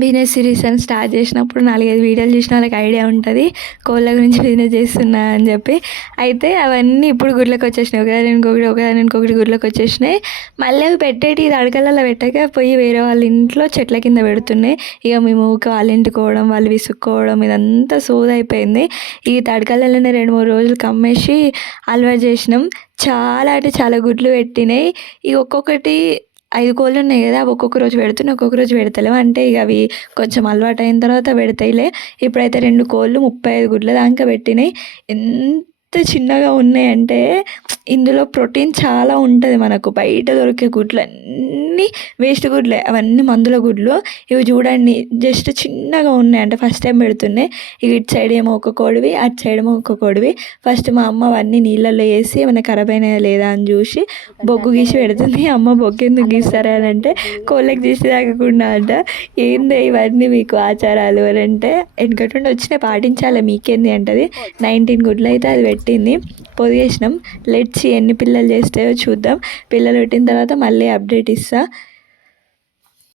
Business series అని start చేసినప్పుడు 4-5 వీడియోలు చూసిన వాళ్ళకి ఐడియా ఉంటుంది కోళ్ళ గురించి బిజినెస్ చేస్తున్నా అని చెప్పి. అయితే అవన్నీ ఇప్పుడు గుడ్లకు వచ్చేసినాయి, ఒకదానికి గుడ్లకు వచ్చేసినాయి. మళ్ళీ అవి పెట్టేటి తడకలలో పెట్టక పోయి వేరే వాళ్ళ ఇంట్లో చెట్ల కింద పెడుతున్నాయి. ఇక మేము వాళ్ళ ఇంటికి పోవడం, వాళ్ళు విసుక్కోవడం, ఇదంతా సోదైపోయింది. ఈ తడకలలోనే 2-3 రోజులు కమ్మేసి అలవాటు చేసినాం. చాలా అంటే చాలా గుడ్లు పెట్టినాయి. ఇక ఒక్కొక్కటి 5 కోళ్ళు ఉన్నాయి కదా, అవి ఒక్కొక్క రోజు పెడుతున్నాయి, ఒక్కొక్క రోజు పెడతలేవు. అంటే ఇక అవి కొంచెం అలవాటు అయిన తర్వాత పెడతాయిలే. ఇప్పుడైతే 2 కోళ్ళు 35 గుడ్ల దాకా పెట్టినాయి. ఎంత చిన్నగా ఉన్నాయంటే ఇందులో ప్రోటీన్ చాలా ఉంటుంది. మనకు బయట దొరికే గుడ్లు అన్నీ వేస్ట్ గుడ్లే, అవన్నీ మందుల గుడ్లు. ఇవి చూడండి జస్ట్ చిన్నగా ఉన్నాయి, అంటే ఫస్ట్ టైం పెడుతున్నాయి. ఇటు సైడ్ ఏమో ఒక కోడివి, అటు సైడ్ ఏమో ఒక కోడివి. ఫస్ట్ మా అమ్మ అవన్నీ నీళ్ళల్లో వేసి ఏమైనా ఖరాబ్ అయినాయా లేదా అని చూసి బొగ్గు గీసి పెడుతుంది. అమ్మ బొగ్గు ఎందుకు గీస్తారా అని అంటే కోళ్ళకి తీసి తాగకుండా అంట. ఏంది ఇవన్నీ మీకు ఆచారాలు అని అంటే, వెనకటుండి వచ్చినాయి పాటించాలి మీకేంది అంటది. 19 గుడ్లు అయితే అది పెట్టింది. పొదిగేసినాం. లెట్స్ ఎన్ని పిల్లలు చేస్తాయో చూద్దాం. పిల్లలు పెట్టిన తర్వాత మళ్ళీ అప్డేట్ ఇస్తా.